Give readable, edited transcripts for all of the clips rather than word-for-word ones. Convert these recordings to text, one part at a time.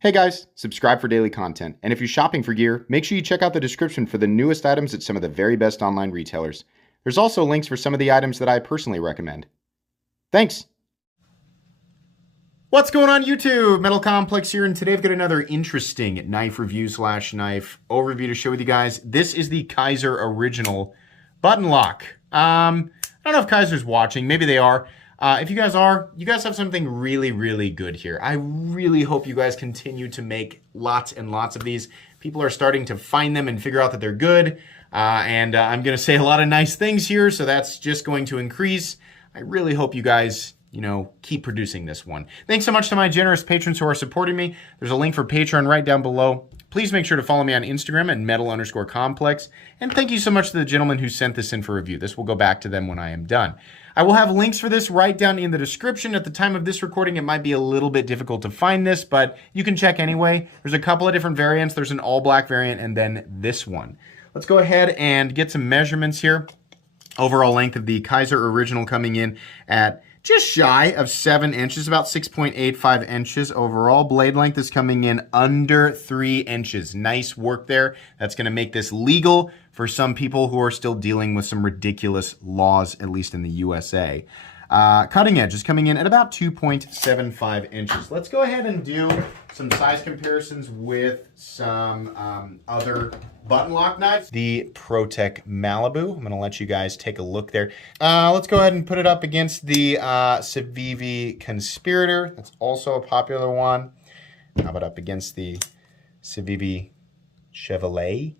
Hey guys, subscribe for daily content. And if you're shopping for gear, make sure you check out the description for the newest items at some of the very best online retailers. There's also links for some of the items that I personally recommend. Thanks! What's going on YouTube? Metal Complex here, and today I've got another interesting knife review / knife overview to share with you guys. This is the Kizer original button lock. I don't know if Kizer's watching, maybe they are. If you guys are, you guys have something really, really good here. I really hope you guys continue to make lots and lots of these. People are starting to find them and figure out that they're good. I'm going to say a lot of nice things here, so that's just going to increase. I really hope you guys, keep producing this one. Thanks so much to my generous patrons who are supporting me. There's a link for Patreon right down below. Please make sure to follow me on Instagram at metal_complex. And thank you so much to the gentleman who sent this in for review. This will go back to them when I am done. I will have links for this right down in the description. At the time of this recording, it might be a little bit difficult to find this, but you can check anyway. There's a couple of different variants. There's an all black variant and then this one. Let's go ahead and get some measurements here. Overall length of the Kizer original coming in at just shy of 7 inches, about 6.85 inches overall. Blade length is coming in under 3 inches. Nice work there. That's going to make this legal for some people who are still dealing with some ridiculous laws, at least in the USA. Cutting edge is coming in at about 2.75 inches. Let's go ahead and do some size comparisons with some other button lock knives. The ProTech Malibu. I'm going to let you guys take a look there. Let's go ahead and put it up against the Civivi Conspirator. That's also a popular one. How about up against the Civivi Chevrolet?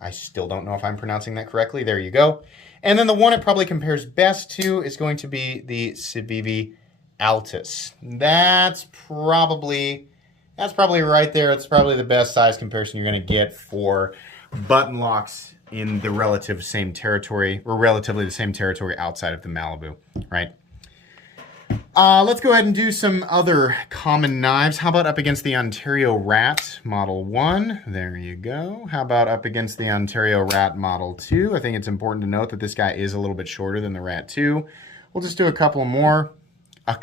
I still don't know if I'm pronouncing that correctly. There you go. And then the one it probably compares best to is going to be the Civivi Altus. That's probably right there. It's probably the best size comparison you're going to get for button locks in the relative same territory, or relatively the same territory outside of the Malibu, right? Let's go ahead and do some other common knives. How about up against the Ontario Rat Model 1? There you go. How about up against the Ontario Rat Model 2? I think it's important to note that this guy is a little bit shorter than the Rat 2. We'll just do a couple more up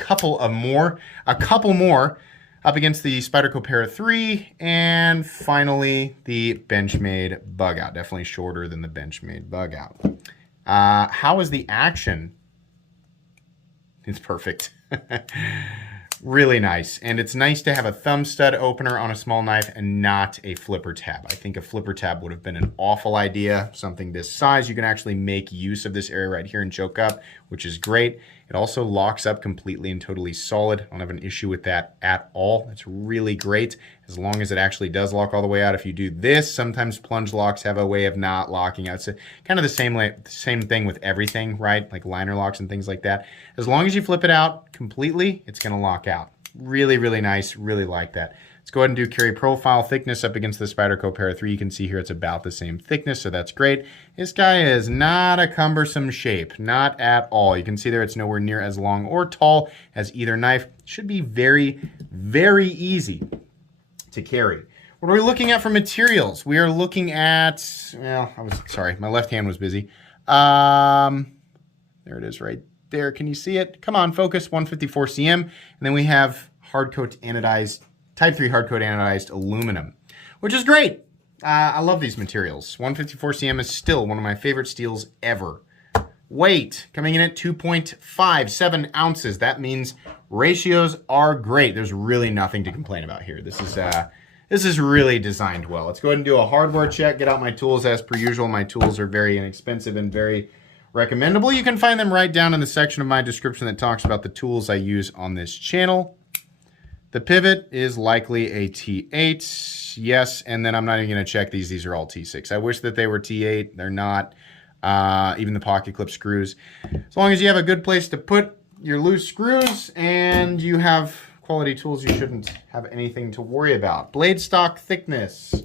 against the Spyderco Para 3, and finally the Benchmade Bug Out. Definitely shorter than the Benchmade Bug Out. How is the action? It's perfect. Really nice. And it's nice to have a thumb stud opener on a small knife and not a flipper tab. I think a flipper tab would have been an awful idea. Something this size, you can actually make use of this area right here and choke up, which is great. It also locks up completely and totally solid. I don't have an issue with that at all. It's really great as long as it actually does lock all the way out. If you do this, sometimes plunge locks have a way of not locking out. It's kind of the same thing with everything, right? Like liner locks and things like that. As long as you flip it out completely, it's going to lock out. Really, really nice. Really like that. Let's go ahead and do carry profile thickness up against the Spyderco Para 3. You can see here it's about the same thickness, so that's great. This guy is not a cumbersome shape, not at all. You can see there it's nowhere near as long or tall as either knife. Should be very, very easy to carry. What are we looking at for materials? We are looking at, well, sorry, my left hand was busy. There it is right there. Can you see it? Come on, focus, 154 cm. And then we have hard coat anodized, Type 3 hard coat anodized aluminum, which is great. I love these materials. 154 cm is still one of my favorite steels ever. Weight coming in at 2.57 ounces. That means ratios are great. There's really nothing to complain about here. This is really designed well. Let's go ahead and do a hardware check. Get out my tools as per usual. My tools are very inexpensive and very recommendable. You can find them right down in the section of my description that talks about the tools I use on this channel. The pivot is likely a T8, yes, and then I'm not even going to check these. These are all T6. I wish that they were T8. They're not. Even the pocket clip screws. As long as you have a good place to put your loose screws and you have quality tools, you shouldn't have anything to worry about. Blade stock thickness.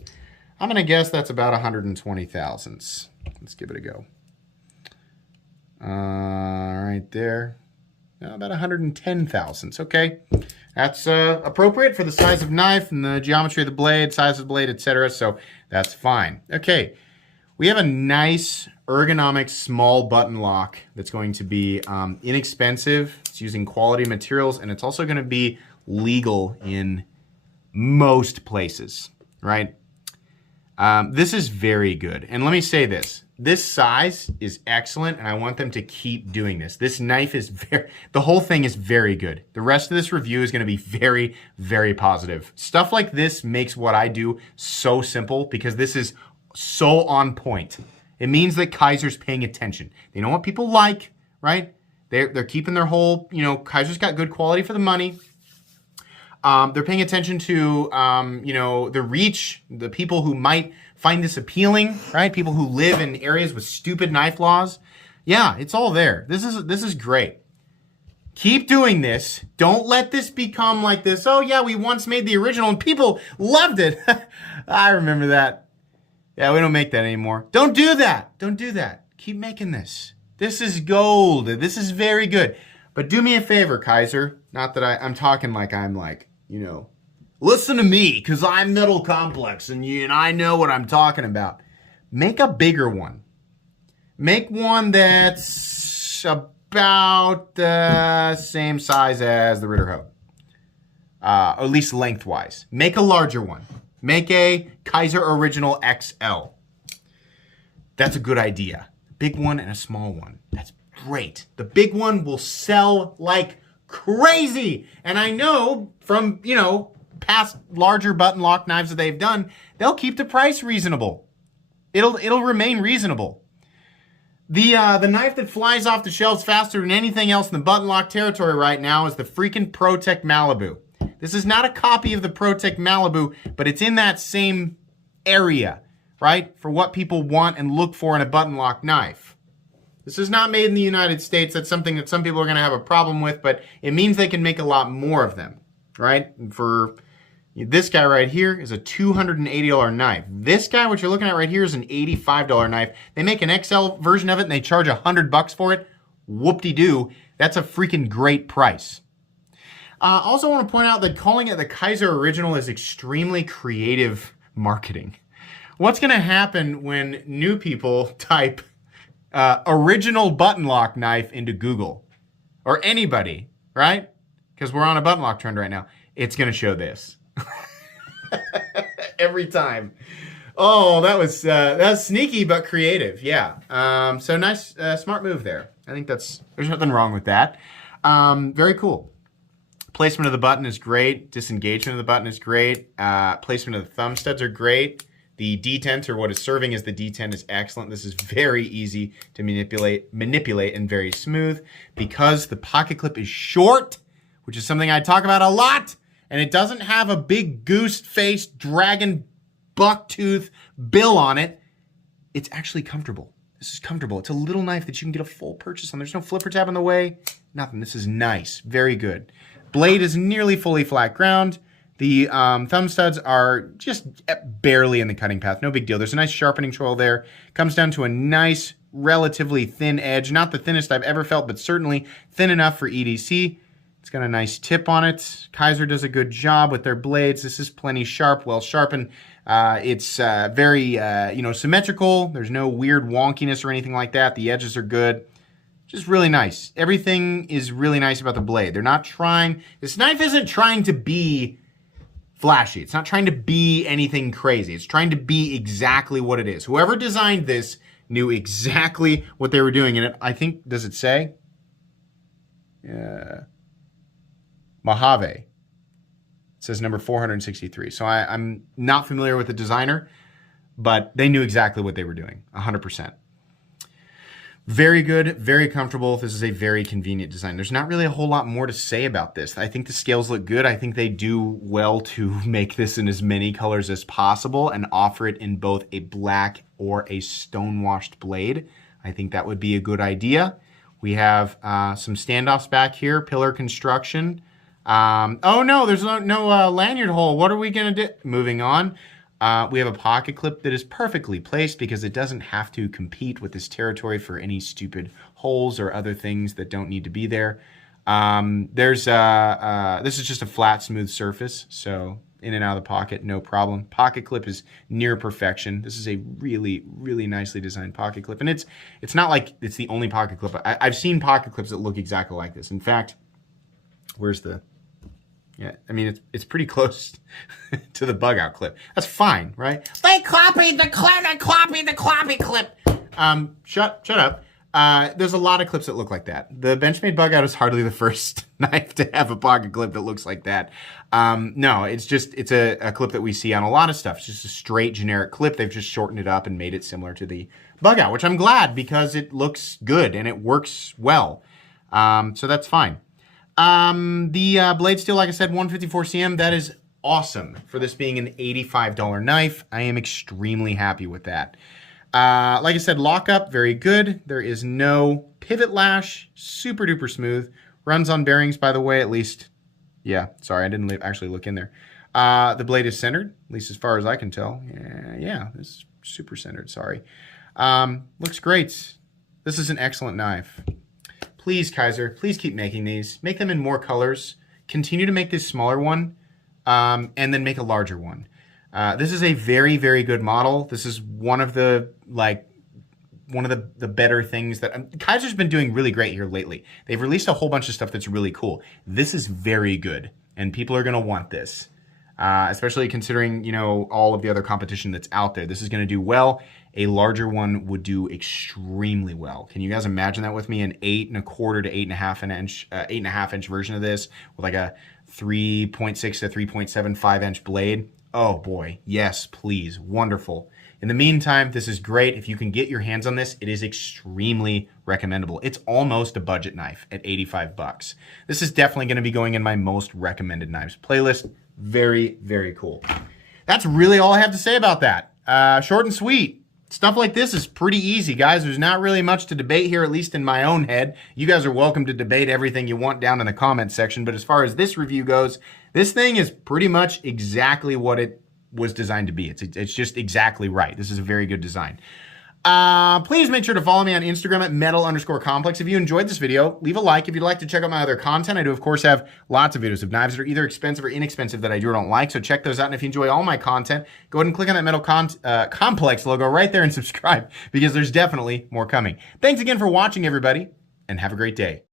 I'm going to guess that's about 120 thousandths. Let's give it a go. Right there. About 110 thousandths. Okay. That's appropriate for the size of knife and the geometry of the blade, size of the blade, etc. So that's fine. Okay, we have a nice ergonomic small button lock that's going to be inexpensive. It's using quality materials, and it's also going to be legal in most places, right? This is very good. And let me say this. This size is excellent, and I want them to keep doing this. This knife is the whole thing is very good. The rest of this review is going to be very, very positive. Stuff like this makes what I do so simple because this is so on point. It means that Kizer's paying attention. They know what people like, right? They're keeping their whole, Kizer's got good quality for the money. They're paying attention to, the reach, the people who might find this appealing, right? People who live in areas with stupid knife laws. Yeah, it's all there. This is great. Keep doing this. Don't let this become like this. Oh yeah, we once made the original and people loved it. I remember that. Yeah, we don't make that anymore. Don't do that. Don't do that. Keep making this. This is gold. This is very good. But do me a favor, Kizer. Not that I'm talking like I'm like, listen to me because I'm Metal Complex and I know what I'm talking about. Make a bigger one. Make one that's about the same size as the Ritter Hoe. Or at least lengthwise. Make a larger one. Make a Kizer Original XL. That's a good idea. Big one and a small one. That's great. The big one will sell like crazy. And I know from, past larger button lock knives that they've done, they'll keep the price reasonable. It'll remain reasonable. The knife that flies off the shelves faster than anything else in the button lock territory right now is the freaking ProTech Malibu. This is not a copy of the ProTech Malibu, but it's in that same area, right? For what people want and look for in a button lock knife. This is not made in the United States. That's something that some people are going to have a problem with, but it means they can make a lot more of them, right? And for this guy right here is a $280 knife. This guy, what you're looking at right here, is an $85 knife. They make an XL version of it and they charge $100 for it. Whoop-de-doo. That's a freaking great price. Also want to point out that calling it the Kizer Original is extremely creative marketing. What's going to happen when new people type original button lock knife into Google? Or anybody, right? Because we're on a button lock trend right now. It's going to show this. Every time. Oh, that was sneaky but creative. Yeah. So nice, smart move there. I think there's nothing wrong with that. Very cool. Placement of the button is great. Disengagement of the button is great. Placement of the thumb studs are great. The detent, or what is serving as the detent, is excellent. This is very easy to manipulate and very smooth. Because the pocket clip is short, which is something I talk about a lot, and it doesn't have a big goose-faced dragon bucktooth bill on it, it's actually comfortable. This is comfortable. It's a little knife that you can get a full purchase on. There's no flipper tab in the way. Nothing. This is nice. Very good. Blade is nearly fully flat ground. The thumb studs are just barely in the cutting path. No big deal. There's a nice sharpening choil there. Comes down to a nice, relatively thin edge. Not the thinnest I've ever felt, but certainly thin enough for EDC. It's got a nice tip on it. Kizer does a good job with their blades. This is plenty sharp, well sharpened. It's very, symmetrical. There's no weird wonkiness or anything like that. The edges are good. Just really nice. Everything is really nice about the blade. They're not trying, this knife isn't trying to be flashy. It's not trying to be anything crazy. It's trying to be exactly what it is. Whoever designed this knew exactly what they were doing in it. I think, does it say? Mojave. It says number 463. So I'm not familiar with the designer, but they knew exactly what they were doing, 100%. Very good, very comfortable. This is a very convenient design. There's not really a whole lot more to say about this. I think the scales look good. I think they do well to make this in as many colors as possible and offer it in both a black or a stonewashed blade. I think that would be a good idea. We have some standoffs back here, pillar construction. Oh no, there's no lanyard hole. What are we gonna do? Moving on. We have a pocket clip that is perfectly placed because it doesn't have to compete with this territory for any stupid holes or other things that don't need to be there. This is just a flat, smooth surface, so in and out of the pocket, no problem. Pocket clip is near perfection. This is a really, really nicely designed pocket clip, and it's not like it's the only pocket clip. I've seen pocket clips that look exactly like this. In fact, where's the Yeah, I mean, it's pretty close to the bug out clip. That's fine, right? They copied the clip, they copied the copy clip. Shut up. There's a lot of clips that look like that. The Benchmade bug out is hardly the first knife to have a pocket clip that looks like that. No, it's a clip that we see on a lot of stuff. It's just a straight generic clip. They've just shortened it up and made it similar to the bug out, which I'm glad because it looks good and it works well. So that's fine. The blade steel, like I said, 154 cm, that is awesome for this being an $85 knife. I am extremely happy with that. Like I said, lockup, very good. There is no pivot lash, super duper smooth. Runs on bearings, by the way, at least. Yeah, sorry, I didn't actually look in there. The blade is centered, at least as far as I can tell. Yeah, it's super centered, sorry. Looks great. This is an excellent knife. Please, Kizer, please keep making these. Make them in more colors. Continue to make this smaller one, and then make a larger one. This is a very, very good model. This is one of the better things that Kizer's been doing really great here lately. They've released a whole bunch of stuff that's really cool. This is very good, and people are going to want this, especially considering, you know, all of the other competition that's out there. This is going to do well. A larger one would do extremely well. Can you guys imagine that with me? An 8¼ to 8.5 inch version of this with like a 3.6 to 3.75 inch blade. Oh boy, yes, please, wonderful. In the meantime, this is great. If you can get your hands on this, it is extremely recommendable. It's almost a budget knife at 85 bucks. This is definitely going to be going in my most recommended knives playlist. Very, very cool. That's really all I have to say about that. Short and sweet. Stuff like this is pretty easy, guys. There's not really much to debate here, at least in my own head. You guys are welcome to debate everything you want down in the comments section, but as far as this review goes, this thing is pretty much exactly what it was designed to be. It's just exactly right. This is a very good design. Please make sure to follow me on Instagram at metal_complex. If you enjoyed this video, leave a like. If you'd like to check out my other content, I do, of course, have lots of videos of knives that are either expensive or inexpensive that I do or don't like. So check those out. And if you enjoy all my content, go ahead and click on that Metal Complex logo right there and subscribe because there's definitely more coming. Thanks again for watching, everybody, and have a great day.